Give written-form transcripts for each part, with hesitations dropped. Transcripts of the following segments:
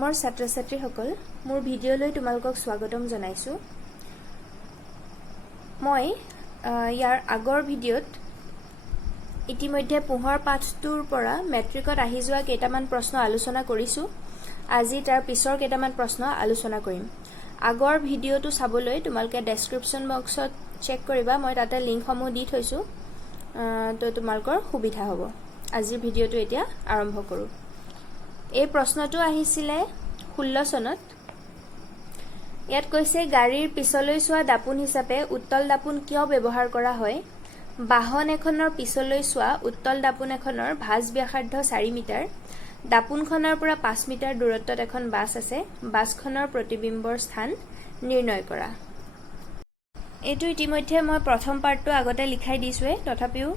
মৰমৰ ছাত্ৰ-ছাত্ৰীসকল মোৰ ভিডিঅ'লৈ তোমালোকক স্বাগতম জনাইছো। মই ইয়াৰ আগৰ ভিডিঅ'ত ইতিমধ্যে পোহৰ পাঠটোৰ পৰা মেট্ৰিকত আহি যোৱা কেইটামান প্ৰশ্ন আলোচনা কৰিছো। আজি তাৰ পিছৰ কেইটামান প্ৰশ্ন আলোচনা কৰিম। আগৰ ভিডিঅ'টো চাবলৈ তোমালোকে ডেসক্ৰিপচন বক্সত চেক কৰিবা, মই তাতে লিংকসমূহ দি থৈছো, তো তোমালোকৰ সুবিধা হ'ব। আজিৰ ভিডিঅ'টো এতিয়া আৰম্ভ কৰো। এই প্ৰশ্নটো আহিছিলে 16 চনত। ইয়াত কৈছে গাড়ীৰ পিছলৈ চোৱা দাপোন হিচাপে উত্তল দাপোন কিয় ব্যৱহাৰ কৰা হয়? বাহন এখনৰ পিছলৈ চোৱা উত্তল দাপোন এখনৰ ভাঁজ ব্যাসাৰ্ধ 4 মিটাৰ। দাপোনখনৰ পৰা 5 মিটাৰ দূৰত্বত এখন বাছ আছে। বাছখনৰ প্ৰতিবিম্বৰ স্থান নিৰ্ণয় কৰা। এইটো ইতিমধ্যে মই প্ৰথম পাৰ্টটো আগতে লিখাই দিছোৱে, তথাপিও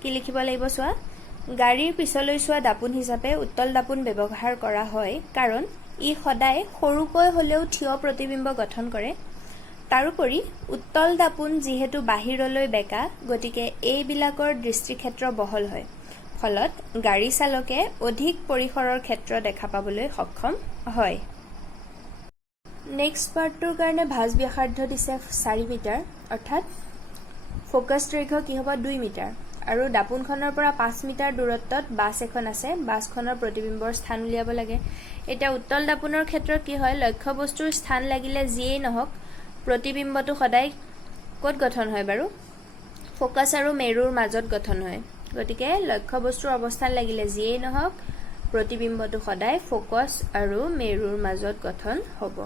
কি লিখিব লাগিব চোৱা। গাড়ীৰ পিছলৈ চোৱা দাপোন হিচাপে উত্তল দাপোন ব্যৱহাৰ কৰা হয় কাৰণ ই সদায় সৰুকৈ হলেও থিয় প্ৰতিবিম্ব গঠন কৰে। তাৰোপৰি উত্তল দাপোন যিহেতু বাহিৰলৈ বেকা, গতিকে এইবিলাকৰ দৃষ্টিক্ষেত্ৰ বহল হয়, ফলত গাড়ী চালকে অধিক পৰিসৰৰ ক্ষেত্ৰ দেখা পাবলৈ সক্ষম হয়। নেক্সট পাৰ্টটোৰ কাৰণে ভাঁজ ব্যাসাৰ্ধ দিছে 4 মিটাৰ, অৰ্থাৎ ফোকাছ দৈৰ্ঘ্য কি হ'ব 2 মিটাৰ। আৰু দাপোনখনৰ পৰা 5 মিটাৰ দূৰত্বত বাছ এখন আছে। বাছখনৰ প্ৰতিবিম্বৰ স্থান উলিয়াব লাগে। এতিয়া উত্তল দাপোনৰ ক্ষেত্ৰত কি হয়, লক্ষ্যবস্তুৰ স্থান লাগিলে যিয়েই নহওক, প্ৰতিবিম্বটো সদায় ক'ত গঠন হয় বাৰু? ফোকাছ আৰু মেৰুৰ মাজত গঠন হয়। গতিকে লক্ষ্যবস্তুৰ অৱস্থান লাগিলে যিয়েই নহওক, প্ৰতিবিম্বটো সদায় ফোকাছ আৰু মেৰুৰ মাজত গঠন হ'ব।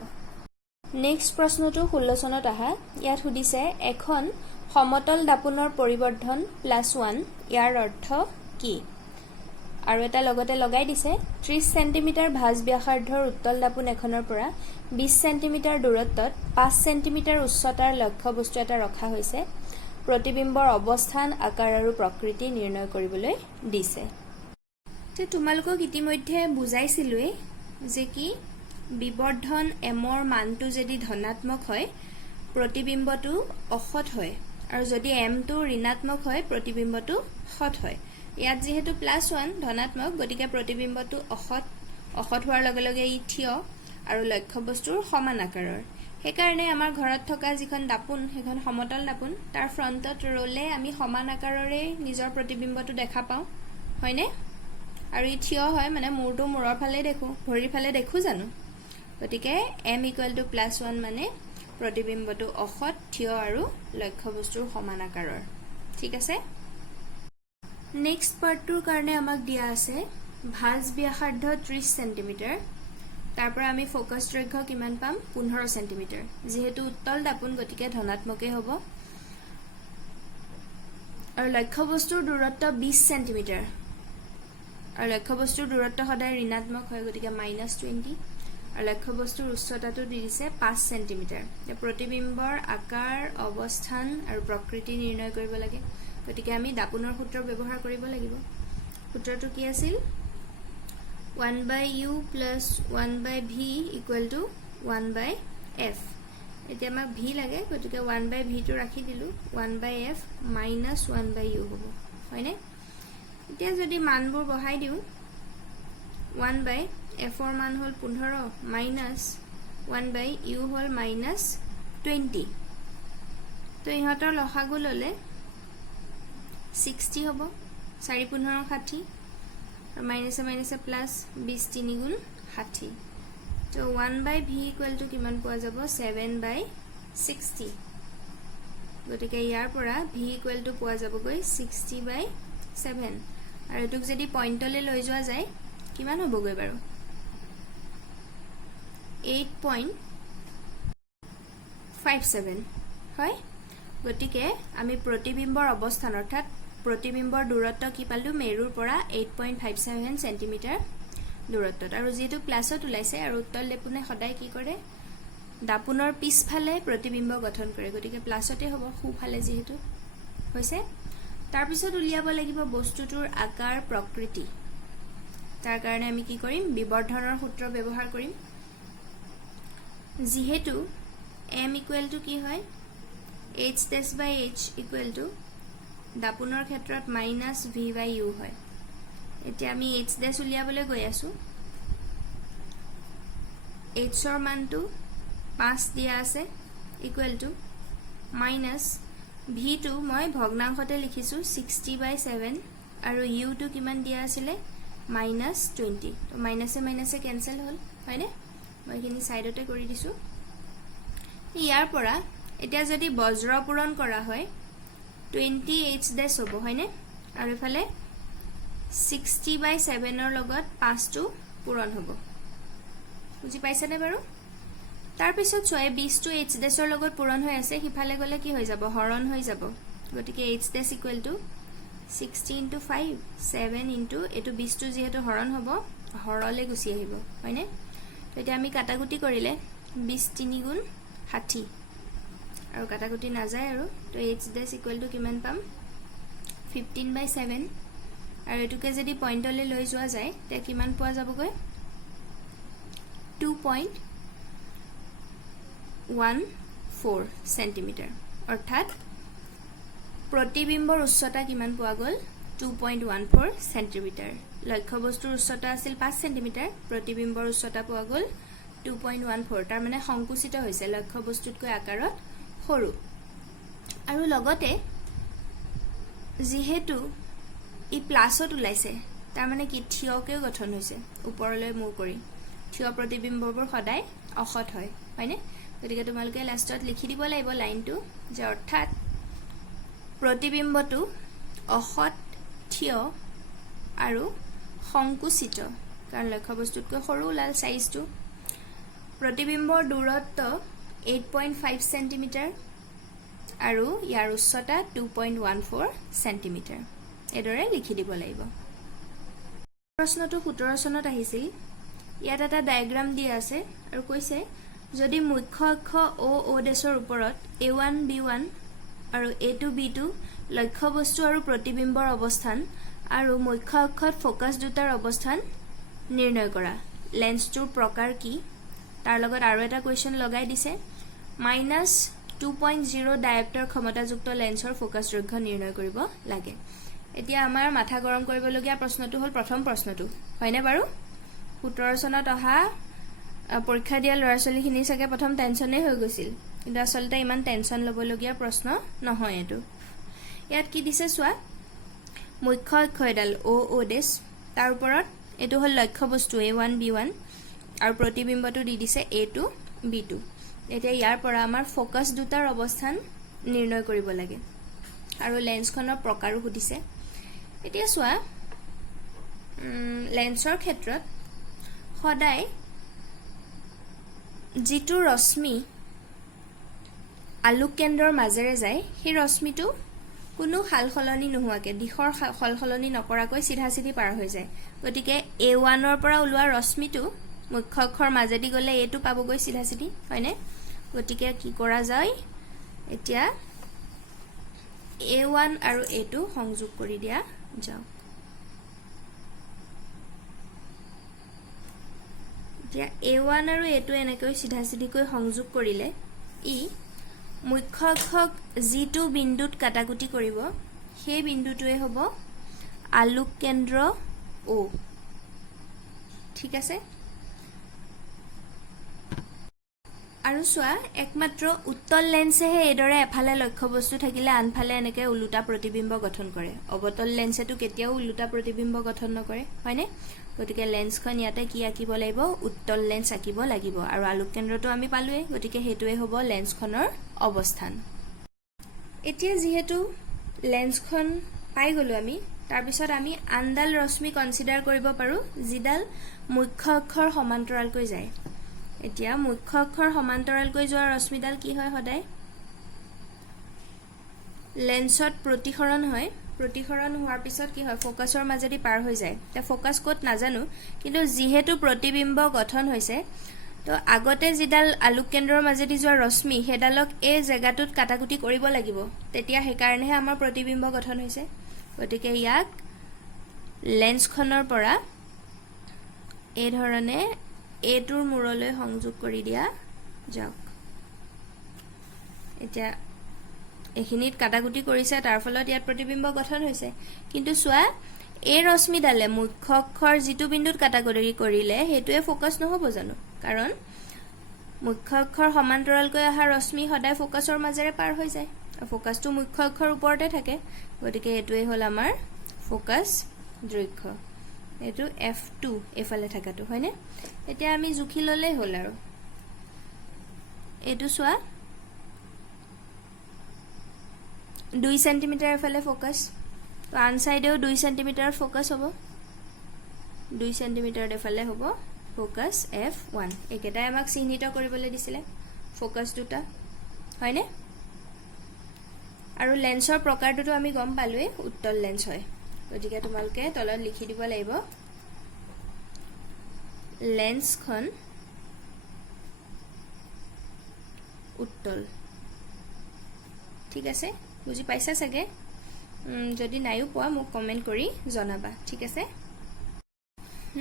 নেক্সট প্ৰশ্নটো 16 চনত আহা। ইয়াত সুধিছে এখন সমতল দাপোনৰ পৰিবৰ্ধন +1, ইয়াৰ অৰ্থ কি? আৰু এটা লগতে লগাই দিছে 30 সেণ্টিমিটাৰ ভাঁজ ব্যাসাৰ্ধৰ উত্তল দাপোন এখনৰ পৰা 20 সেণ্টিমিটাৰ দূৰত্বত 5 সেণ্টিমিটাৰ উচ্চতাৰ লক্ষ্যবস্তু এটা ৰখা হৈছে। প্ৰতিবিম্বৰ অৱস্থান, আকাৰ আৰু প্ৰকৃতি নিৰ্ণয় কৰিবলৈ দিছে। তোমালোকক ইতিমধ্যে বুজাইছিলোৱেই যে কি বিবৰ্ধন এমৰ মানটো যদি ধনাত্মক হয়, প্ৰতিবিম্বটো অসৎ হয়, আৰু যদি এমটো ঋণাত্মক হয়, প্ৰতিবিম্বটো সৎ হয়। ইয়াত যিহেতু +1 ধনাত্মক, গতিকে প্ৰতিবিম্বটো অসৎ হোৱাৰ লগে লগে ই থিয় আৰু লক্ষ্যবস্তুৰ সমান আকাৰৰ। সেইকাৰণে আমাৰ ঘৰত থকা যিখন দাপোন, সেইখন সমতল দাপোন, তাৰ ফ্ৰণ্টত ৰলে আমি সমান আকাৰৰে নিজৰ প্ৰতিবিম্বটো দেখা পাওঁ, হয়নে? আৰু ই থিয় হয়, মানে মূৰটো মূৰৰ ফালে দেখো, ভৰিৰ ফালে দেখো জানো? গতিকে m = +1 মানে প্ৰতিবিম্বটো অসৎ, থিয় আৰু লক্ষ্যবস্তুৰ সমান আকাৰৰ। ঠিক আছে? নেক্সট পাৰ্টটোৰ কাৰণে আমাক দিয়া আছে ভাঁজ ব্যাসাৰ্ধ 30 সেণ্টিমিটাৰ। তাৰ পৰা আমি ফোকাছ দৈৰ্ঘ্য কিমান পাম? 15 সেণ্টিমিটাৰ। যিহেতু উত্তল দাপোন, গতিকে ধনাত্মকেই হ'ব। আৰু লক্ষ্যবস্তুৰ দূৰত্ব 20 সেণ্টিমিটাৰ। আৰু লক্ষ্যবস্তুৰ দূৰত্ব সদায় ঋণাত্মক হয়, গতিকে -20। আৰু লক্ষ্যবস্তুৰ উচ্চতাটো দি দিছে 5 সেণ্টিমিটাৰ। প্ৰতিবিম্বৰ আকাৰ, অৱস্থান আৰু প্ৰকৃতি নিৰ্ণয় কৰিব লাগে। গতিকে আমি দাপোনৰ সূত্ৰ ব্যৱহাৰ কৰিব লাগিব। সূত্ৰটো কি আছিল? 1/u + 1/v = 1/f। এতিয়া আমাক v লাগে, গতিকে 1/v টো ৰাখি দিলো, 1/f - 1/u হ'ব, হয়নে? এতিয়া যদি মানবোৰ বহাই দিওঁ, 1/f ৰ মান হ'ল 15 - 1/u হ'ল -20। তো ইহঁতৰ লসাগু ল'লে 60 হ'ব। 4 × 15 = 60, আৰু মাইনাছে মাইনাছে প্লাছ 20 × 3 = 60। তো 1/v = কিমান পোৱা যাব? 7/60। গতিকে ইয়াৰ পৰা v = পোৱা যাবগৈ 60/7। আৰু এটোক যদি পইণ্টলৈ লৈ যোৱা যায়, কিমান হ'বগৈ বাৰু? 8.57 হয়। গতিকে আমি প্ৰতিবিম্বৰ অৱস্থান, অৰ্থাৎ প্ৰতিবিম্বৰ দূৰত্ব কি পালো? মেৰুৰ পৰা 8.57 সেণ্টিমিটাৰ দূৰত্বত। আৰু যিহেতু প্লাছত ওলাইছে, আৰু উত্তল দাপোনে সদায় কি কৰে? দাপোনৰ পিছফালে প্ৰতিবিম্ব গঠন কৰে, গতিকে প্লাছতে হ'ব, সোঁফালে যিহেতু হৈছে। তাৰপিছত উলিয়াব লাগিব বস্তুটোৰ আকাৰ, প্ৰকৃতি। তাৰ কাৰণে আমি কি কৰিম? বিবৰ্ধনৰ সূত্ৰ ব্যৱহাৰ কৰিম। যিহেতু m = কি হয়? h'/h = দাপোনৰ ক্ষেত্ৰত -v/u হয়। এতিয়া আমি h' উলিয়াবলৈ গৈ আছো। এইচৰ মানটো 5 দিয়া আছে ইকুৱেল টু মাইনাছ ভিটো মই ভগ্নাংশতে লিখিছোঁ 60/7 আৰু ইউটো কিমান দিয়া আছিলে -20 তো মাইনাছে মাইনাছে কেনচেল হ'ল হয়নে মই এইখিনি সাইডতে কৰি দিছোঁ ইয়াৰ পৰা এতিয়া যদি বজ্ৰ পূৰণ কৰা হয় 20h ডেছ হ'ব হয়নে আৰু ইফালে 60/7 লগত 5টো পূৰণ হ'ব বুজি পাইছানে বাৰু তাৰ পিছত ছয় 20টো h ডেছৰ লগত পূৰণ হৈ আছে হিফালে গলে কি হৈ যাব হৰণ হৈ যাব গতিকে h dash equal to 60 * 5 7 into এটো 20টো যেহেতু হৰণ হ'ব হৰলে গুছি আহিব হয়নে তেতিয়া আমি কাটাকুটি কৰিলে 20 3 গুণ 60 আৰু কাটাকুটি না যায় আৰু তো h ডেছ ইকুৱেল টু কিমান পাম 15/7 আৰু এটুকে যদি পইণ্টলৈ লৈ যোৱা যায় তে কিমান পোৱা যাবগৈ 2.14 সেন্টিমিটাৰ অৰ্থাৎ प्रतिबिंबर उच्चता किमान পোৱা গল 2.14 সেন্টিমিটাৰ লক্ষ্য বস্তুৰ উচ্চতা আছিল 5 সেন্টিমিটাৰ प्रतिबिंबर উচ্চতা পোৱা গল 2.14 তাৰ মানে সংকুচিত হৈছে লক্ষ্য বস্তুতকৈ আকাৰত সৰু আৰু লগতে যেহেতু ই প্লাছত ওলাইছে তাৰ মানে কি থিয়কে গঠন হৈছে ওপৰলৈ মুখ কৰি থিয় प्रतिबिंबবোৰ সদায় অসৎ হয় হয়নে গতিকে তোমালোকে লাষ্টত লিখি দিব লাগিব লাইনটো যে অৰ্থাৎ प्रतिबिंबটো অসৎ থিয় আৰু সংকুচিত কাৰণ লক্ষ্য বস্তুতকৈ সৰু লাল সাইজটো प्रतिबिंবৰ দূৰত্ব 8.5 সেন্টিমিটাৰ আৰু ইয়াৰ উচ্চতা 2.14 সেন্টিমিটাৰ এদৰে লিখি দিব লাগিব প্ৰশ্নটো 17 চনত আহিছিল ইয়াত এটা ডায়াগ্ৰাম দিয়া আছে আৰু কৈছে যদি মুখ্য অক্ষ o ডেছৰ ওপৰত a1 b1 আৰু a2 b2 লক্ষ্য বস্তু আৰু प्रतिबिंবৰ অৱস্থান আৰু মুখ্য অক্ষত ফোকাস দুটাৰ অৱস্থান নিৰ্ণয় কৰা লেন্সটোৰ প্ৰকাৰ কি তাৰ লগত আৰু এটা কোৱেশ্চন লগাই দিছে -2.0 ডায়োপ্টাৰ ক্ষমতাযুক্ত লেন্সৰ ফোকাস দৈৰ্ঘ্য নিৰ্ণয় কৰিব লাগে এতিয়া আমাৰ মাথা গৰম কৰিবলগীয়া প্ৰশ্নটো হ'ল প্ৰথম প্ৰশ্নটো হয়নে বাৰু 17 চনত অহা পৰীক্ষা দিয়া ল'ৰা-ছোৱালীখিনি চাগে প্ৰথম টেনচনে হৈ গৈছিল কিন্তু আসলতে ইমান টেনচন ল'বলগীয়া প্ৰশ্ন নহয় এটো ইয়াত কি দিছে চোৱা মুখ্য অক্ষ এডাল o ডেছ তাৰ ওপৰত এটো হ'ল লক্ষ্য বস্তু a1 b1 আৰু प्रतिबिंবটো দি দিছে a2 b2 এতিয়া ইয়াৰ পৰা আমাৰ ফোকাস দুটাৰ অৱস্থান নিৰ্ণয় কৰিব লাগে আৰু লেন্সখনৰ প্ৰকাৰো সুধিছে এতিয়া চোৱা লেন্সৰ ক্ষেত্ৰত সদায় जिटु रश्मि आलोक केन्द्ৰৰ মাজেৰে যায় সেই ৰশ্মিটো কোনো হালখলনি নোহোৱাকে দিশৰ হালখলনি নকৰাকৈ সিধা সিধি পাৰ হৈ যায় গতিকে a1 ৰ পৰা ওলোৱা ৰশ্মিটো মুখ্য অক্ষৰ মাজেদি গলে a2 পাবগৈ সিধা সিধি হয়নে গতিকে কি কৰা যায় এতিয়া a1 আৰু a2 সংযোগ কৰি দিয়া যাওক এতিয়া a1 আৰু a2 এনেকৈ সিধা সিধিকৈ সংযোগ কৰিলে ই মুখ্য অক্ষক যিটো বিন্দুত কাটাকুটি কৰিব সেই বিন্দুটোৱে হ'ব আলোক কেন্দ্ৰ O ঠিক আছে আৰু চোৱা একমাত্ৰ উত্তল লেন্সেহে এদৰে এফালে লক্ষ্য বস্তু থাকিলে আনফালে এনেকৈ উলুটা प्रतिबिंब গঠন কৰে অবতল লেন্সেটো কেতিয়াও উলুটা प्रतिबिंब গঠন নকৰে হয়নে গতিকে লেন্সখন ইয়াতে কি আঁকিব লাগিব উত্তল লেন্স আঁকিব লাগিব আৰু আলোক কেন্দ্ৰটো আমি পালোৱে গতিকে হেতুৱে হ'ব লেন্সখনৰ অৱস্থান এতিয়া যেহেতু লেন্সখন পাই গলো আমি তাৰ পিছত আমি আনডাল ৰশ্মি কনসিডাৰ কৰিব পাৰো যিডাল মুখ্য অক্ষৰ সমান্তৰালকৈ যায় এতিয়া মুখ্য অক্ষৰ সমান্তৰালকৈ যোৱা ৰশ্মিডাল কি হয় সদায় লেন্সত প্ৰতিসৰণ হয় प्रतिसरण হোৱাৰ পিছত কি হয় ফোকাসৰ মাজেদি পাৰ হৈ যায় তে ফোকাস কোট নাজানো কিন্তু যেহেতু प्रतिबिंब গঠন হৈছে তো আগতে যিডাল আলোক কেন্দ্ৰৰ মাজেদি যোৱা ৰশ্মি হেডালক এই জায়গাটোত কাটাকুটি কৰিব লাগিব তেতিয়া হে কাৰণেহে আমাৰ प्रतिबिंब গঠন হৈছে গতিকে ইয়াক লেন্সখনৰ পৰা এই ধৰণে এটোৰ মূৰলৈ সংযোগ কৰি দিয়া যাওক এতিয়া এখিনিত কাটাকুটি কৰিছে তাৰ ফলত ইয়াত प्रतिबिंब গঠন হৈছে কিন্তু চোৱা এই ৰশ্মিডালে মুখ্য অক্ষৰ যিটো বিন্দুত কাটাকুটি কৰিলে হেতুৱে ফোকাস নহব জানো কাৰণ মুখ্য অক্ষৰ সমান্তৰালকৈ অহা ৰশ্মি সদায় ফোকাছৰ মাজেৰে পাৰ হৈ যায় আৰু ফোকাছটো মুখ্য অক্ষৰ ওপৰতে থাকে গতিকে এটোই হল আমাৰ ফোকাছ দৈৰ্ঘ্য এটো F2 এফালে থাকাটো হয়নে এতিয়া আমি জুখি ললে হল আৰু এটো সোয়া 2 সেন্টিমিটার এফালে ফোকাস তো আন সাইডেও 2 সেন্টিমিটার ফোকাস হবো 2 সেন্টিমিটার এফালে হবো ফোকাস F1 একেটাই আমাক চিহ্নিত কৰিবলৈ দিছিলে ফোকাস দুটা হয়নে আৰু লেন্সৰ প্ৰকাৰটো আমি গম পালোৱে উত্তল লেন্স হয় গতিকে তোমালকে তলত লিখি দিব লাগিব লেন্সখন উত্তল ঠিক আছে বুজি পাইছা সকে যদি নাইও পোৱা মোক কমেন্ট কৰি জনাবা ঠিক আছে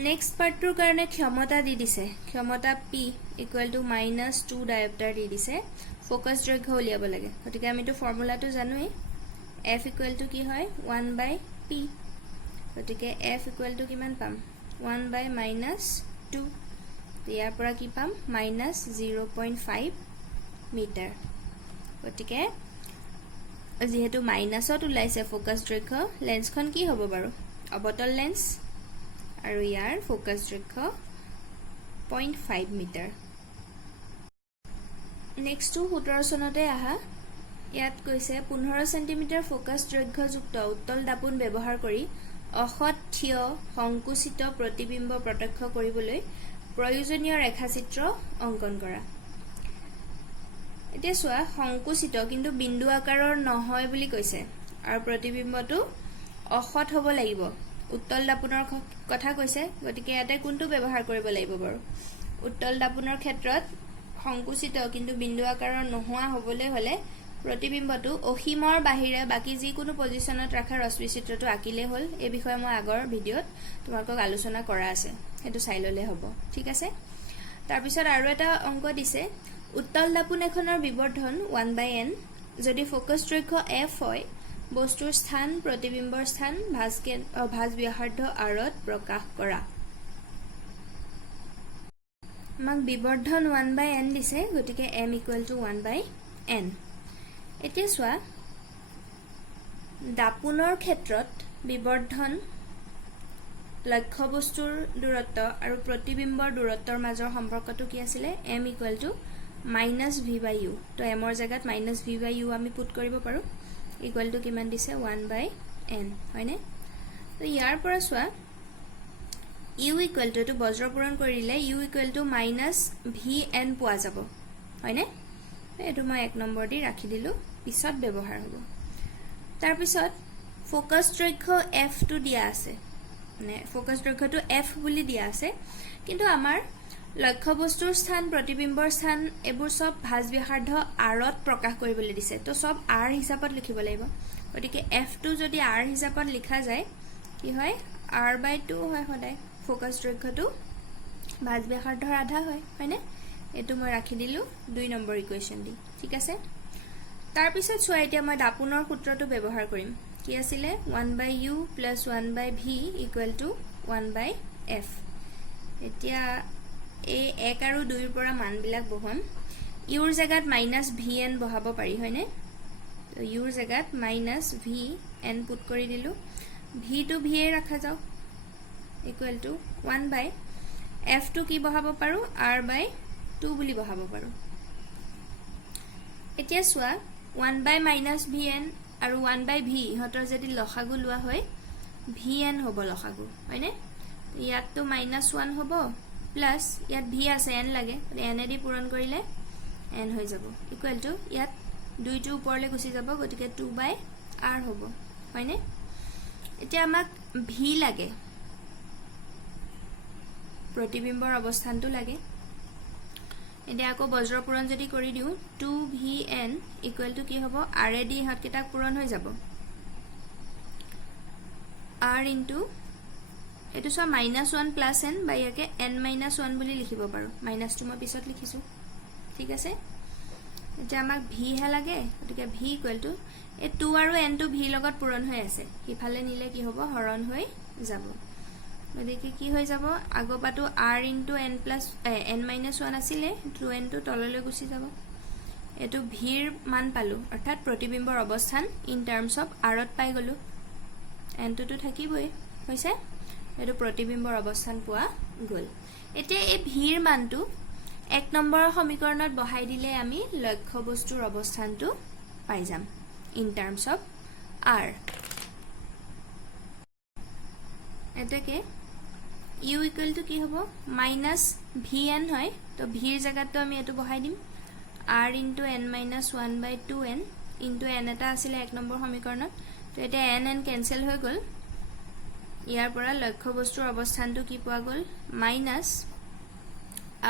নেক্সট পাৰ্টৰ কাৰণে ক্ষমতা দি দিছে ক্ষমতা P = -2 ডায়োপ্টাৰ দি দিছে ফোকাস দৈৰ্ঘ্য উলিয়াব লাগে গতিকে আমি তো ফৰ্মুলাটো জানোই F = কি হয় 1/p গতিকে F = কিমান পাম 1/-2 ইয়াৰ পৰা কি পাম -0.5 মিটাৰ গতিকে যেহেতু মাইনাসত ওলাইছে ফোকাস দৈৰ্ঘ্য লেন্সখন কি হ'ব বাৰু অবতল লেন্স আৰু ইয়াৰ ফোকাস দৈৰ্ঘ্য 0.5 মিটাৰ নেক্সট 17 চনতে আহা ইয়াত কৈছে 15 সেন্টিমিটাৰ ফোকাস দৈৰ্ঘ্যযুক্ত উত্তল দাপোন ব্যৱহাৰ কৰি অসৎ থিয় সংকুচিত প্ৰতিবিম্ব প্ৰত্যক্ষ কৰিবলৈ প্ৰয়োজনীয় ৰেখাচিত্ৰ অংকন কৰা এতিয়া সোয়া সংকুচিত কিন্তু বিন্দু আকাৰৰ নহয় বুলি কৈছে আৰু প্ৰতিবিম্বটো অসৎ হ'ব লাগিব উত্তল দাপোনৰ কথা কৈছে গতিকে ইয়াতে কোনটো ব্যৱহাৰ কৰিব লাগিব বাৰু উত্তল দাপোনৰ ক্ষেত্ৰত সংকুচিত কিন্তু বিন্দু আকাৰৰ নোহোৱা হ'বলৈ হলে প্ৰতিবিম্বটো অসীমৰ বাহিৰে বাকি যিকোনো পজিশনত ৰাখা ৰশ্মি চিত্ৰটো আঁকিলে হল এই বিষয়ে মই আগৰ ভিডিঅত তোমালোকক আলোচনা কৰা আছে হেতু চাই ললে হ'ব ঠিক আছে তাৰ পিছত আৰু এটা অংক দিছে উত্তল দাপোন এখনৰ বিবৰ্ধন 1/n যদি ফোকাস দৈৰ্ঘ্য F হয় বস্তুৰ স্থান প্ৰতিবিম্বৰ স্থান ভাঁজ ব্যাসাৰ্ধ আৰত প্ৰকাশ কৰা আমাক বিবৰ্ধন 1/n দিছে গতিকে m = 1/n এতিয়া সোয়া দাপোনৰ ক্ষেত্ৰত বিবৰ্ধন লক্ষ্য বস্তুৰ দূৰত্ব আৰু প্ৰতিবিম্বৰ দূৰত্বৰ মাজৰ সম্পৰ্কটো কি আছিল m = -v/u তো m ৰ জাগাত -v/u আমি পুট কৰিব পাৰো ইকুৱেল টু কিমান দিছে 1/n হয়নে তো ইয়াৰ পৰা সোয়া u = তো বজ্ৰ পূৰণ কৰিলে u = -vn পোৱা যাব হয়নে এটো মই 1 নম্বৰ দি ৰাখি দিলো পিছত ব্যৱহাৰ হ'ব তাৰ পিছত ফোকাস দৈৰ্ঘ্য f টো দিয়া আছে মানে ফোকাস দৈৰ্ঘ্যটো f বুলি দিয়া আছে কিন্তু আমাৰ লক্ষ্য বস্তুৰ স্থান প্ৰতিবিম্বৰ স্থান এবোৰ সব ভাঁজ ব্যাসাৰ্ধ আৰত প্ৰকাশ কৰিবলৈ দিছে তো সব r হিচাপত লিখিব লাগিব গতিকে f টো যদি r হিচাপত লিখা যায় কি হয় r/2 হয় সদায় ফোকাস দৈৰ্ঘ্যটো ভাঁজ ব্যাসাৰ্ধৰ আধা হয় হয়নে এটো মই ৰাখি দিলো 2 নম্বৰ ইকুৱেচন দি ঠিক আছে তাৰ পিছত সোয়া এতিয়া মই দাপোনৰ সূত্ৰটো ব্যৱহাৰ কৰিম কি আছিল 1/u + 1/v = 1/f এতিয়া এই 1 আৰু 2 ৰ পৰা মান বিলাক বহাম ইউৰ জাগাত -vn বহাব পাৰি হয়নে তো ইউৰ জাগাত -vn পুট কৰি দিলো v টো v এ ৰাখা যাওক = 1/f টো কি বহাব পাৰো r/2 বুলি বহাব পাৰো এতিয়া সোয়া 1/-vn আৰু 1/v হতৰ যদি লসাগু লোৱা হয় vn হ'ব লসাগু হয়নে ইয়াত তো -1 হ'ব প্লাস ইয়াত v আছে n লাগে n এদি পূৰণ কৰিলে n হৈ যাব ইকুৱেল টু ইয়াত 2 টো ওপৰলে গুচি যাব গতিকে 2/r হ'ব হয়নে এতিয়া আমাক v লাগে প্ৰতিবিম্বৰ অৱস্থানটো লাগে এতিয়া আকৌ বজ্ৰ পূৰণ যদি কৰি দিও 2vn = কি হ'ব r এ দি হত কিটা পূৰণ হৈ যাব r * এটো সব -1 + n বা ইয়াকে n-1 বুলি লিখিব পাৰো মাইনাসটো মই পিছত লিখিছো ঠিক আছে এতিয়া আমাক v হে লাগে গতিকে v = এই 2 আৰু n টো v লগত পূৰণ হৈ আছে ইফালে নিলে কি হ'ব হৰণ হৈ যাব গতিকে কি হৈ যাব আগপাটো r * n+n-1 আছিলে 2n টো তললৈ গুচি যাব এটো ভিৰ মান পালো অৰ্থাৎ প্ৰতিবিম্বৰ অৱস্থান ইন টাৰ্মছ অফ r ত পাই গলো n টো থাকিবই হৈছে এটো প্ৰতিবিম্বৰ অৱস্থান পোৱা গল এতিয়া এই ভিৰ মানটো 1 নম্বৰৰ সমীকৰণত বহাই দিলে আমি লক্ষ্য বস্তুৰ অৱস্থানটো পাই যাম ইন টাৰ্মছ অফ r এটাকে u = কি হ'ব -vn হয় তো ভিৰ জায়গাটো আমি এটো বহাই দিম r * n-1/2n n এটা আছিল 1 নম্বৰ সমীকৰণত তো এটা n ক্যান্সেল হৈ গল ইয়াৰ পৰা লক্ষ্য বস্তুৰ অৱস্থানটো কি পোৱা গল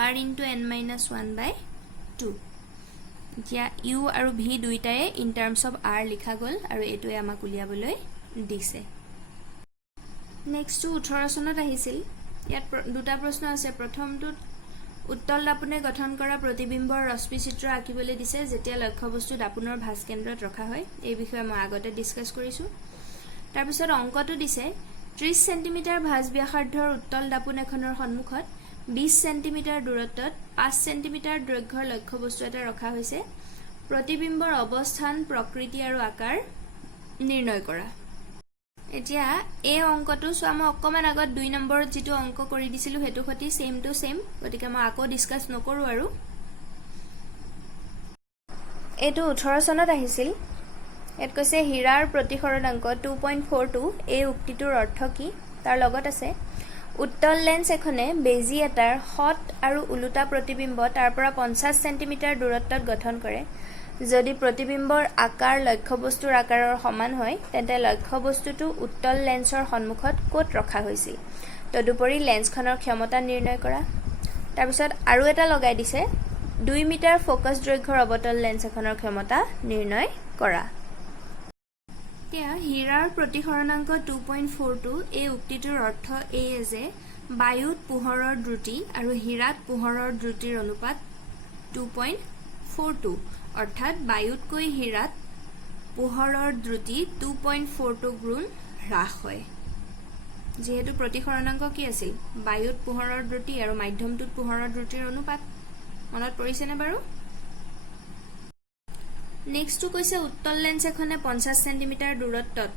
-r * n-1/2 এতিয়া u আৰু v দুইটাই ইন টাৰ্মছ অফ r লিখা গল আৰু এটোৱে আমাক উলিয়াবলৈ দিছে নেক্সট 18 চনত আহিছিল ইয়াত দুটা প্ৰশ্ন আছে প্ৰথমটো উত্তল দাপোনে গঠন কৰা প্ৰতিবিম্বৰ ৰশ্মি চিত্ৰ আঁকিবলৈ দিছে যেতিয়া লক্ষ্য বস্তু দাপোনৰ ভাঁজ কেন্দ্ৰত ৰখা হয় এই বিষয়ে মই আগতে ডিসকাস কৰিছো তাৰ পিছত অংকটো দিছে 30 সেন্টিমিটাৰ ভাঁজ ব্যাসাৰ্ধৰ উত্তল দাপোন এখনৰ সন্মুখত 20 সেন্টিমিটাৰ দূৰত্বত 5 সেন্টিমিটাৰ দৈৰ্ঘ্যৰ লক্ষ্য বস্তু এটা ৰখা হৈছে প্ৰতিবিম্বৰ অৱস্থান প্ৰকৃতি আৰু আকাৰ নিৰ্ণয় কৰা এতিয়া এই অংকটো সো আমি অকমান আগত 2 নম্বৰত যেটো অংক কৰি দিছিলো হেতু খতি সেম টু সেম গতিকে মই আকৌ ডিসকাস নকৰো আৰু এটো 18 চনত আহিছিল এত কৈছে হীৰাৰ প্ৰতিসৰণাংক 2.42 এই উক্তিটোৰ অৰ্থ কি তাৰ লগত আছে উত্তল লেন্স এখনে বেজি এটাৰ হট আৰু উলুটা প্ৰতিবিম্ব তাৰ পৰা 50 সেন্টিমিটাৰ দূৰত্বত গঠন কৰে যদি প্ৰতিবিম্বৰ আকাৰ লক্ষ্য বস্তুৰ আকাৰৰ সমান হয় তেন্তে লক্ষ্য বস্তুটো উত্তল লেন্সৰ সন্মুখত কোট ৰখা হৈছিল তদুপৰি লেন্সখনৰ ক্ষমতা নিৰ্ণয় কৰা তাৰ পিছত আৰু এটা লগাই দিছে 2 মিটাৰ ফোকাস দৈৰ্ঘ্যৰ অবতল লেন্স এখনৰ ক্ষমতা নিৰ্ণয় কৰা এতিয়া হীৰাৰ প্ৰতিসৰণাংক 2.42 এই উক্তিটোৰ অৰ্থ এই যে বায়ুত পোহৰৰ দ্ৰুতি আৰু হীৰাত পোহৰৰ দ্ৰুতিৰ অনুপাত 2.42 অৰ্থাৎ বায়ুতকৈ হীৰাত পোহৰৰ দ্ৰুতি 2.42 গুণ হ্ৰাস হয় যেহেতু প্ৰতিসৰণাংক কি আছিল বায়ুত পোহৰৰ দ্ৰুতি আৰু মাধ্যমটোত পোহৰৰ দ্ৰুতিৰ অনুপাত মনত পৰিছেনে বাৰু নেক্সট টু কৈছে উত্তল লেন্স এখনে 50 সেন্টিমিটাৰ দূৰত্বত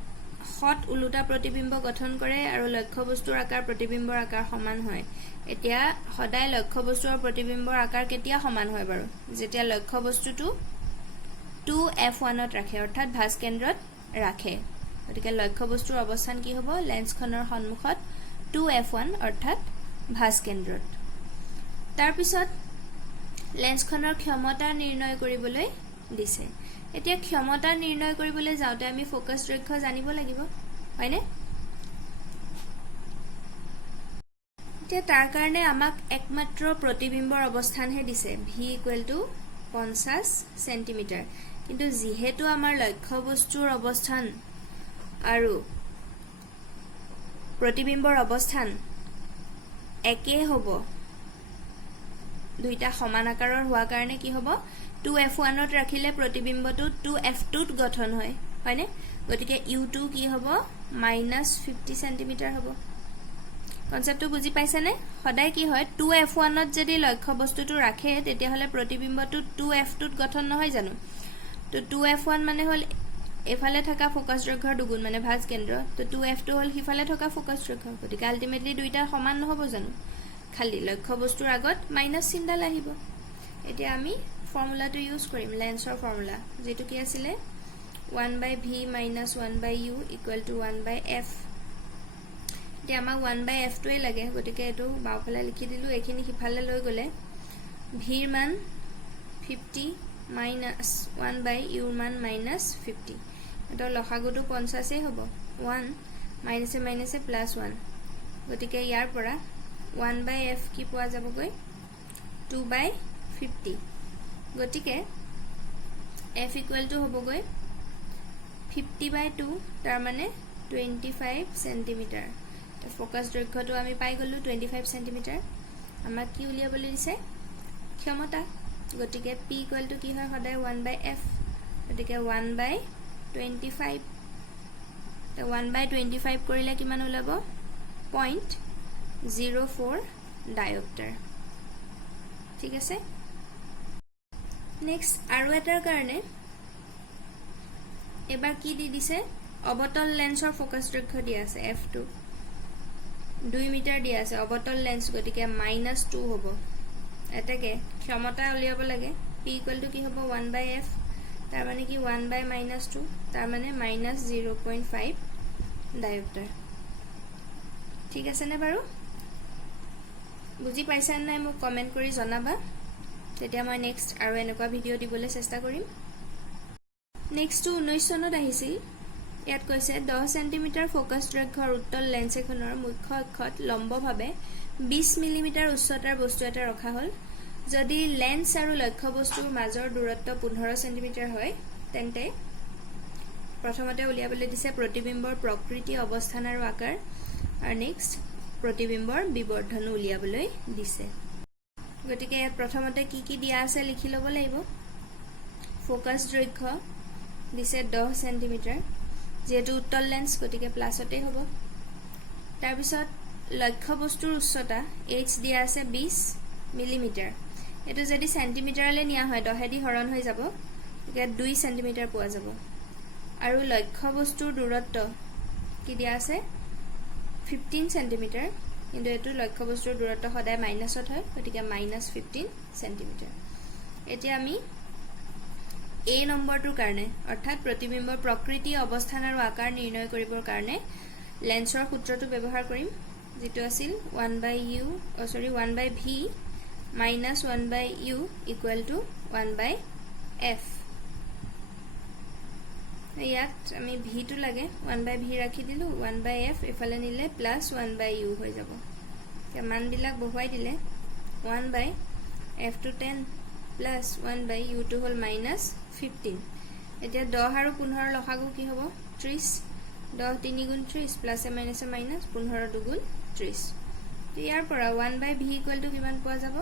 হট উলুটা প্ৰতিবিম্ব গঠন কৰে আৰু লক্ষ্য বস্তুৰ আকাৰ প্ৰতিবিম্বৰ আকাৰ সমান হয় এতিয়া সদায় লক্ষ্য বস্তুৰ প্ৰতিবিম্বৰ আকাৰ কেতিয়া সমান হয় বাৰু যেতিয়া লক্ষ্য বস্তুটো 2f1 ত ৰাখে অৰ্থাৎ ভাঁজ কেন্দ্ৰত ৰাখে গতিকে লক্ষ্য বস্তুৰ অৱস্থান কি হ'ব লেন্সখনৰ সন্মুখত 2f1 অৰ্থাৎ ভাঁজ কেন্দ্ৰত তাৰ পিছত লেন্সখনৰ ক্ষমতা নিৰ্ণয় কৰিবলৈ দিছে এতিয়া ক্ষমতা নিৰ্ণয় কৰিবলৈ যাওতে আমি ফোকাস দৈৰ্ঘ্য জানিব লাগিব হয়নে এতিয়া তাৰ কাৰণে আমাক একমাত্ৰ প্ৰতিবিম্বৰ অৱস্থানহে দিছে v = 50 সেন্টিমিটাৰ কিন্তু যেহেতু আমাৰ লক্ষ্য বস্তুৰ অৱস্থান আৰু প্ৰতিবিম্বৰ অৱস্থান একে হ'ব দুইটা সমান আকাৰৰ হোৱা কাৰণে কি হ'ব 2f1 ত ৰাখিলে প্ৰতিবিম্বটো 2f2 ত গঠন হয় হয়নে গতিকে u2 কি হ'ব -50 সেন্টিমিটাৰ হ'ব কনসেপ্টটো বুজি পাইছানে সদায় কি হয় 2f1 ত যদি লক্ষ্য বস্তুটো ৰাখে তেতিয়া হলে প্ৰতিবিম্বটো 2f2 ত গঠন নহয় জানো তো 2f1 মানে হল এফালে থকা ফোকাস দৈৰ্ঘ্যৰ দুগুণ মানে ভাঁজ কেন্দ্ৰ তো 2f2 হল হিফালে থকা ফোকাস দৈৰ্ঘ্য গতিকে আলটিমেটলি দুইটা সমান নহব জানো খালি লক্ষ্য বস্তুৰ আগত মাইনাস চিহ্নডাল আহিব এতিয়া আমি ফৰ্মুলাটো ইউজ কৰিম লেন্সৰ ফৰ্মুলা যেটো কি আছিল 1/v - 1/u = 1/f এতিয়া আমাক 1/f টোই লাগে গতিকে এটো বাওফালে লিখি দিলো এখিনি হিফালে লৈ গলে v ৰ মান 50 - 1/u ৰ মান -50 এটো লসাগুটো 50 এ হ'ব 1 মাইনাসে মাইনাসে +1 গতিকে ইয়াৰ পৰা 1/f কি পোৱা যাবগৈ 2/50 গতিকে f = হ'বগৈ 50/2 তাৰ মানে 25 সেন্টিমিটাৰ ফোকাস দৈৰ্ঘ্যটো আমি পাই গলো 25 সেন্টিমিটাৰ আমাক কি উলিয়াবলৈ দিছে ক্ষমতা গতিকে p = কি হয় সদায় 1/f গতিকে 1/25 তো 1/25 কৰিলে কিমান ওলাব 0.25 0.04 ডায়োপ্টাৰ ঠিক আছে নেক্সট আৰু এটাৰ কাৰণে এবাৰ কি দি দিছে অবতল লেন্সৰ ফোকাস দৈৰ্ঘ্য দিয়া আছে f2 2 মিটাৰ দিয়া আছে অবতল লেন্স গতিকে -2 হ'ব এটাকে ক্ষমতা উলিয়াব লাগে p কি হ'ব 1/f তাৰ মানে কি 1/-2 তাৰ মানে -0.5 ডায়োপ্টাৰ ঠিক আছে নে বাৰু বুজি পাইছা নাই মোক কমেন্ট কৰি জনাবা তেতিয়া মই নেক্সট আৰু এনেকুৱা ভিডিও দিবলৈ চেষ্টা কৰিম নেক্সট 19 চনত আহিছিল ইয়াত কৈছে 10 সেন্টিমিটাৰ ফোকাস দৈৰ্ঘ্যৰ উত্তল লেন্স এখনৰ মুখ্য অক্ষত লম্বভাৱে 20 মিলিমিটাৰ উচ্চতাৰ বস্তু এটা ৰখা হ'ল যদি লেন্স আৰু লক্ষ্য বস্তুৰ মাজৰ দূৰত্ব 15 সেন্টিমিটাৰ হয় তেন্তে প্ৰথমতে উলিয়াবলৈ দিছে প্ৰতিবিম্বৰ প্ৰকৃতি অৱস্থান আৰু আকাৰ আৰু নেক্সট প্ৰতিবিম্বৰ বিবৰ্ধন উলিয়াবলৈ দিছে গতিকে ইয়াত প্ৰথমতে কি দিয়া আছে লিখি ল'ব লাগিব ফোকাস দৈৰ্ঘ্য দিছে 10 সেন্টিমিটাৰ যেহেতু উত্তল লেন্স গতিকে প্লাছতে হ'ব তাৰ পিছত লক্ষ্য বস্তুৰ উচ্চতা h দিয়া আছে 20 মিলিমিটাৰ এটো যদি সেন্টিমিটাৰলে নিয়া হয় 10 দি হৰণ হৈ যাব গতিকে 2 সেন্টিমিটাৰ পোৱা যাব আৰু লক্ষ্য বস্তুৰ দূৰত্ব কি দিয়া আছে 15 সেন্টিমিটাৰ কিন্তু এটো লক্ষ্য বস্তুৰ দূৰত্ব সদায় মাইনাসত হয় গতিকে -15 সেন্টিমিটাৰ এতিয়া আমি a নম্বৰটোৰ কাৰণে অৰ্থাৎ প্ৰতিবিম্বৰ প্ৰকৃতি অৱস্থান আৰু আকাৰ নিৰ্ণয় কৰিবৰ কাৰণে লেন্সৰ সূত্ৰটো ব্যৱহাৰ কৰিম যেটো আছিল 1/v - 1/u = 1/f ইয়াত আমি v টো লাগে 1/v ৰাখি দিলু 1/f এফালে নিলে +1/u হৈ যাব তে মান বিলাক বহুৱাই দিলে 1/f to 10 +1/u to হল -15 এতিয়া 10 আৰু 15 লসাগু কি হ'ব 30 10 3 গুণ 30 প্লাস এ মাইনাস 15 2 গুণ 30 তো ইয়াৰ পৰা 1/v = কিমান পোৱা যাব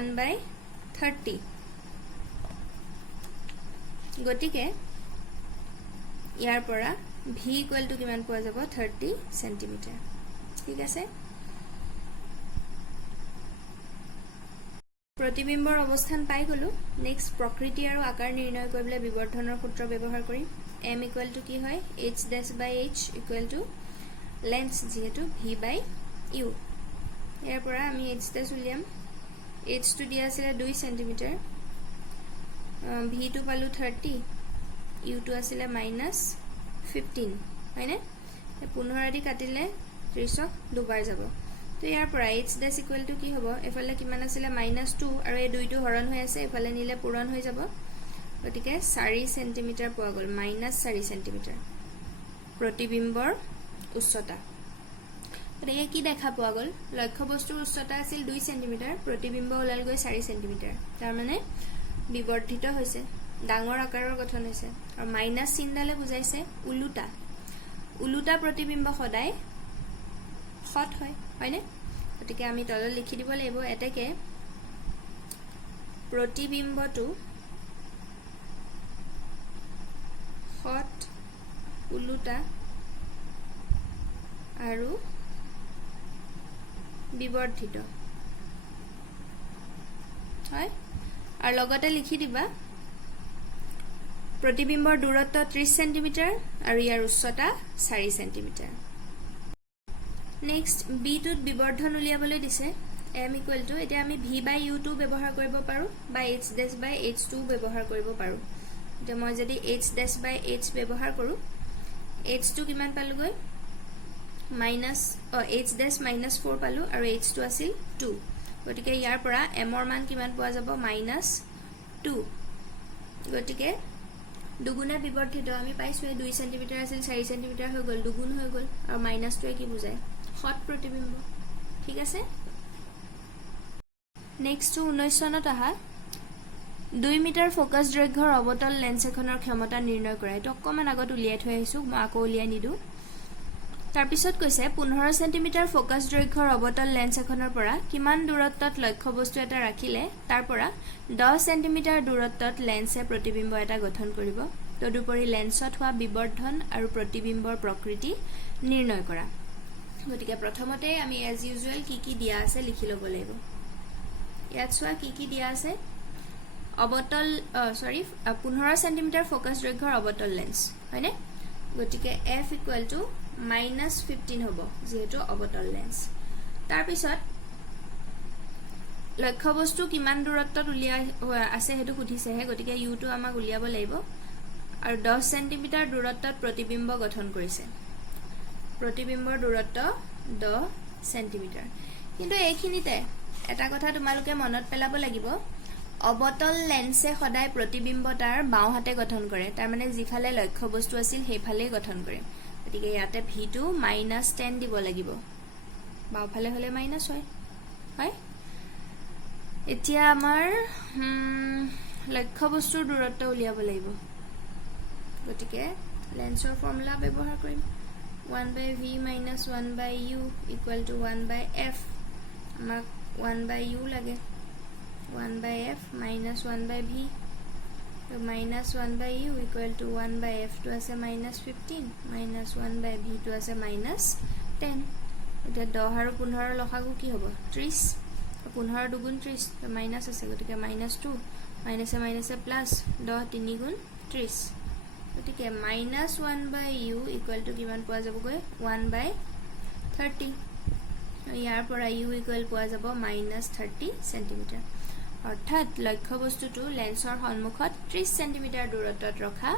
1/30 গতিকে ইয়াৰ পৰা v = কিমান পোৱা যাব 30 সেন্টিমিটাৰ ঠিক আছে প্ৰতিবিম্বৰ অৱস্থান পাই গলো নেক্সট প্ৰকৃতি আৰু আকাৰ নিৰ্ণয় কৰিবলৈ বিবৰ্ধনৰ সূত্ৰ ব্যৱহাৰ কৰিম m = কি হয় h'/h = লেন্স যেহেতু v/u ইয়াৰ পৰা আমি h' উলিয়াম h টো দিয়া আছিল 2 সেন্টিমিটাৰ v টো পালো 30 u টো আছিল -15 হয়নে 15 দি কাটিলে 30ক দুবাৰ যাব তো ইয়াৰ পৰা h' = কি হ'ব এফালে কিমান আছিল -2 আৰু এই দুইটো হৰণ হৈ আছে এফালে নিলে পূৰণ হৈ যাব গতিকে 4 সেন্টিমিটাৰ পোৱা গল -4 সেন্টিমিটাৰ প্ৰতিবিম্বৰ উচ্চতা গতিকে কি দেখা পোৱা গল লক্ষ্য বস্তুৰ উচ্চতা আছিল 2 সেন্টিমিটাৰ প্ৰতিবিম্ব ওলাল গৈ 4 সেন্টিমিটাৰ তাৰ মানে বিবৰ্ধিত হৈছে ডাঙৰ আকাৰৰ গঠন হৈছে আৰু মাইনাস চিহ্নলে বুজাইছে উলুটা প্ৰতিবিম্ব সদায় হট হয় হয়নে গতিকে আমি তলত লিখি দিব লাগিব এটাকে প্ৰতিবিম্বটো হট উলুটা আৰু বিবৰ্ধিত হয় আৰু লগতে লিখি দিবা প্ৰতিবিম্বৰ দূৰত্ব 30 সেন্টিমিটাৰ আৰু ইয়াৰ উচ্চতা 4 সেন্টিমিটাৰ নেক্সট b টোত বিবৰ্ধন উলিয়াবলৈ দিছে m = এতিয়া আমি v/u টো ব্যৱহাৰ কৰিব পাৰো বা h'/h টো ব্যৱহাৰ কৰিব পাৰো এতিয়া মই যদি h'/h ব্যৱহাৰ কৰো h টো কিমান পালোগৈ h' -4 পালো আৰু h টো আছিল 2 গতিকে ইয়াৰ পৰা m ৰ মান কিমান পোৱা যাব -2 গতিকে দুগুণে বিবৰ্ধিত আমি পাইছো 2 সেন্টিমিটাৰ আছিল 4 সেন্টিমিটাৰ হৈ গল দুগুণ হৈ গল আৰু -2 কি বুজায় হট প্ৰতিবিম্ব ঠিক আছে নেক্সট 19 চনত আহা 2 মিটাৰ ফোকাস দৈৰ্ঘ্যৰ অবতল লেন্স এখনৰ ক্ষমতা নিৰ্ণয় কৰা এটো অকমান আগত উলিয়াই থৈ আহিছো মই আকৌ উলিয়াই নিদু তাৰ পিছত কৈছে 15 সেন্টিমিটাৰ ফোকাস দৈৰ্ঘ্যৰ অবতল লেন্স এখনৰ পৰা কিমান দূৰত্বত লক্ষ্য বস্তু এটা ৰাখিলে তাৰ পৰা 10 সেন্টিমিটাৰ দূৰত্বত লেন্সে প্ৰতিবিম্ব এটা গঠন কৰিব তদুপৰি লেন্সত হোৱা বিবৰ্ধন আৰু প্ৰতিবিম্বৰ প্ৰকৃতি নিৰ্ণয় কৰা গতিকে প্ৰথমতে আমি এজ ইউজুৱেল কি দিয়া আছে লিখি ল'ব লাগিব ইয়াত চোৱা কি দিয়া আছে অবতল 15 সেন্টিমিটাৰ ফোকাস দৈৰ্ঘ্যৰ অবতল লেন্স হয়নে গতিকে f = -15 হ'ব যেহেতু অবতল লেন্স তাৰ পিছত লক্ষ্য বস্তু কিমান দূৰত্বত উলিয়া আছে হেতু সুধিছে হে গতিকে u টো আমাক উলিয়াব লাগিব আৰু 10 সেন্টিমিটাৰ দূৰত্বত প্ৰতিবিম্ব গঠন কৰিছে প্ৰতিবিম্বৰ দূৰত্ব 10 সেন্টিমিটাৰ কিন্তু এইখিনিতে এটা কথা তোমালোকে মনত পেলাব লাগিব অবতল লেন্সে সদায় প্ৰতিবিম্ব তাৰ বাও হাতে গঠন কৰে তাৰ মানে যিফালে লক্ষ্য বস্তু আছিল সেইফালে গঠন কৰে গতিকে ইয়াতে v টো -10 দিব লাগিব বাওফালে হলে মাইনাস হয় এতিয়া আমাৰ লক্ষ্য বস্তুৰ দূৰত্ব উলিয়াব লাগিব গতিকে লেন্সৰ ফৰ্মুলা ব্যৱহাৰ কৰিম 1/v minus 1/u equal to 1/f আমাক 1/u লাগে 1/f minus 1/v so minus 1/u equal to 1/f to আছে -15 minus 1/v to আছে -10 এটা 10 আৰু 15 লসাগু কি হ'ব 30 15 দুগুণ 30 তো মাইনাস আছে গতিকে -2 মাইনাসে প্লাস 10 3 গুণ 30 গতিকে -1/u equal to কিমান পোৱা যাবগৈ 1/30 ইয়াৰ পৰা u equal পোৱা যাব -30 সেন্টিমিটাৰ অৰ্থাৎ লক্ষ্য বস্তুটো লেন্সৰ সন্মুখত 30 সেন্টিমিটাৰ দূৰত্বত ৰখা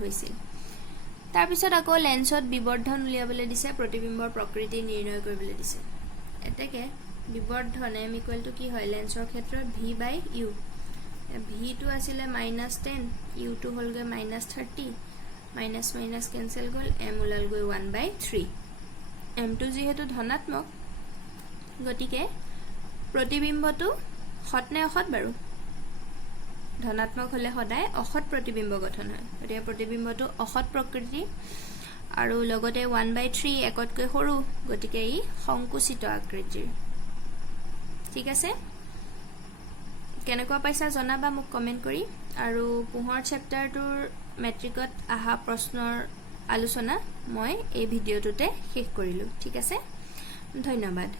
হৈছিল তাৰ পিছত আকৌ লেন্সত বিবৰ্ধন উলিয়াবলৈ দিছে প্ৰতিবিম্বৰ প্ৰকৃতি নিৰ্ণয় কৰিবলৈ দিছে এতেকে বিবৰ্ধন m equal to কি হয় লেন্সৰ ক্ষেত্ৰত v/u v টো আছিল -10 u টো হলগে -30 মাইনাস মাইনাস ক্যান্সেল গল m ওলাল গৈ 1/3 m টো যেহেতু ধনাত্মক গতিকে প্ৰতিবিম্বটো হট নে অহত বাৰু ধনাত্মক হলে সদায় অহত প্ৰতিবিম্ব গঠন হয় গতিকে প্ৰতিবিম্বটো অহত প্ৰকৃতি আৰু লগতে 1/3 একতকৈ সৰু গতিকে ই সংকুচিত আকৃতিৰ ঠিক আছে কেনেকুৱা পাইছা জনাবা মোক কমেন্ট কৰি আৰু পোহৰ চেপ্টাৰটোৰ মেট্ৰিকত আহা প্ৰশ্নৰ আলোচনা মই এই ভিডিঅটোতে শেষ কৰিলো ঠিক আছে ধন্যবাদ